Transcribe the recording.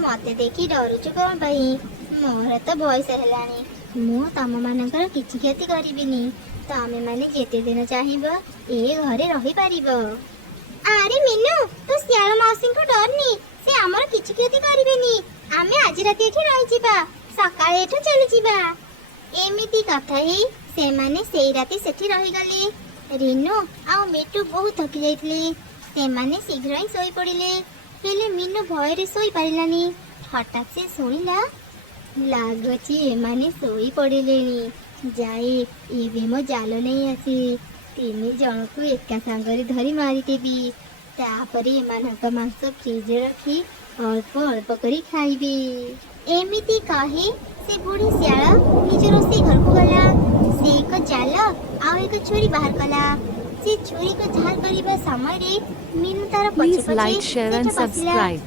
मते देखी डरुचु कौन भाई? मोर तो बयस हेलानी, मु तम मानकर किछि क्षति करिबिनी। तमे माने जेते दिन चाहिबो ए घरे रही पारिबो। अरे मीनू, तू सियाल मौसी को डरनी, से हमर किछि क्षति करिबेनी। आमे आज राति एठी रहि जिबा, सकाळे एठु चली जिबा। एमिति कथा ही से माने सेई राति सेठी रहि गले। रिनु आ मिटू बहुत थकी जाइतले, से माने शीघ्र ही सोई पड़िले। हेले मीनू भय रे सोई पारिलानी। हठात से सुनिला लागछि एमाने सोई पड़िलेनी। जाए एबे मो जाल नहीं आसी, तीन जन को एका सांगरे धरी मारी देबी। तापरे एमानक मांस फ्रिज रखी अल्प अल्प करी खाइबी। एमिति कहे से बुढ़ी सियाल निज रोषेई घर को गला। से एक जाल आ एक छुरी बाहर कला। से छुरी को धार करिबा समय रे मीनू तार पछे Please like, share and subscribe.